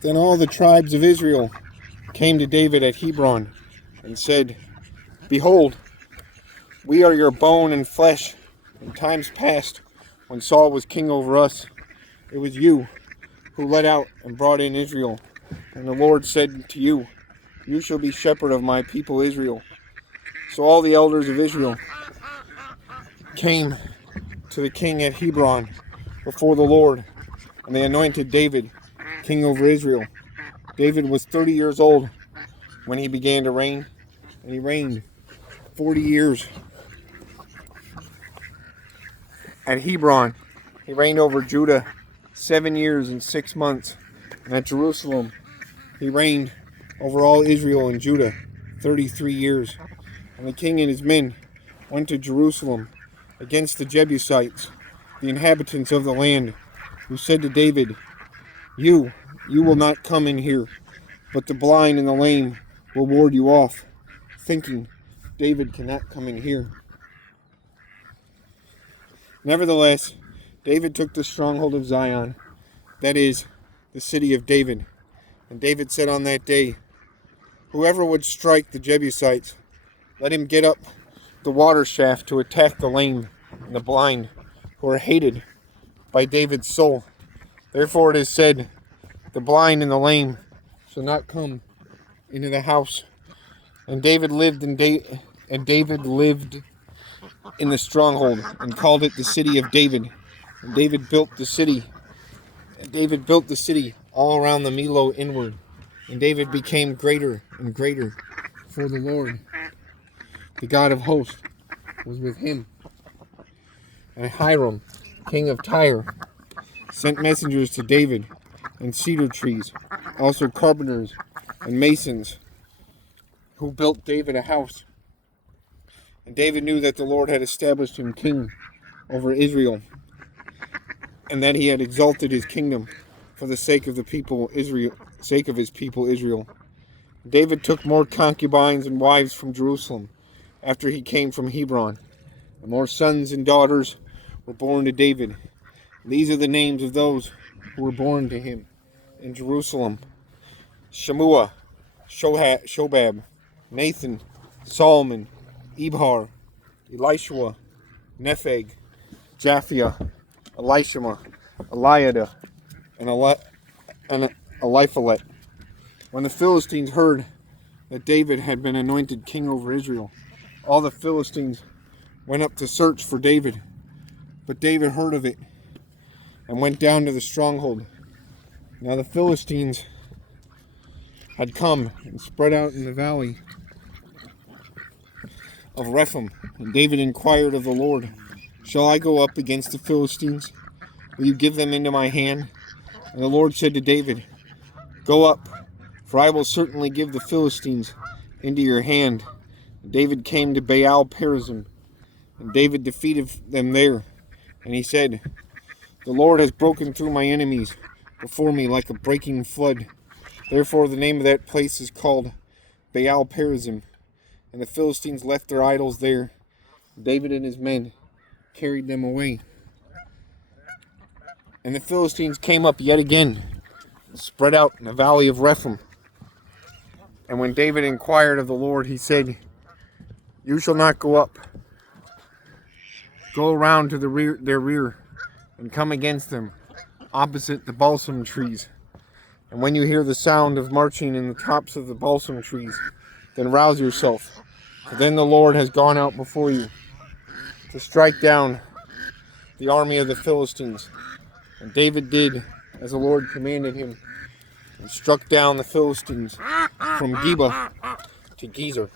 Then all the tribes of Israel came to David at Hebron and said, Behold, we are your bone and flesh. In times past, when Saul was king over us, it was you who led out and brought in Israel. And the Lord said to you, You shall be shepherd of my people Israel. So all the elders of Israel came to the king at Hebron before the Lord, and they anointed David king over Israel. David was 30 years old when he began to reign, and he reigned 40 years. At Hebron, he reigned over Judah 7 years and 6 months, and at Jerusalem, he reigned over all Israel and Judah 33 years. And the king and his men went to Jerusalem against the Jebusites, the inhabitants of the land, who said to David, You will not come in here, but the blind and the lame will ward you off, thinking, David cannot come in here. Nevertheless, David took the stronghold of Zion, that is, the city of David. And David said on that day, Whoever would strike the Jebusites, let him get up the water shaft to attack the lame and the blind, who are hated by David's soul. Therefore it is said, The blind and the lame shall not come into the house. And David lived in the stronghold and called it the city of David. And David built the city all around the Millo inward. And David became greater and greater, for the Lord, the God of hosts, was with him. And Hiram, king of Tyre, sent messengers to David and cedar trees, also carpenters and masons, who built David a house. And David knew that the Lord had established him king over Israel, and that he had exalted his kingdom for the sake of his people Israel. David took more concubines and wives from Jerusalem after he came from Hebron, and more sons and daughters were born to David. These are the names of those who were born to him in Jerusalem: Shemua, Shobab, Nathan, Solomon, Ibhar, Elishua, Nepheg, Japhia, Elishama, Eliada, and Eliphalet. When the Philistines heard that David had been anointed king over Israel, all the Philistines went up to search for David. But David heard of it and went down to the stronghold. Now the Philistines had come and spread out in the valley of Rephaim. And David inquired of the Lord, Shall I go up against the Philistines? Will you give them into my hand? And the Lord said to David, Go up, for I will certainly give the Philistines into your hand. And David came to Baal Perazim, and David defeated them there. And he said, The Lord has broken through my enemies before me like a breaking flood. Therefore the name of that place is called Baal Perazim. And the Philistines left their idols there. David and his men carried them away. And the Philistines came up yet again, and spread out in the valley of Rephaim. And when David inquired of the Lord, he said, You shall not go up. Go around to their rear, and come against them, opposite the balsam trees. And when you hear the sound of marching in the tops of the balsam trees, then rouse yourself, for then the Lord has gone out before you to strike down the army of the Philistines. And David did as the Lord commanded him, and struck down the Philistines from Geba to Gezer.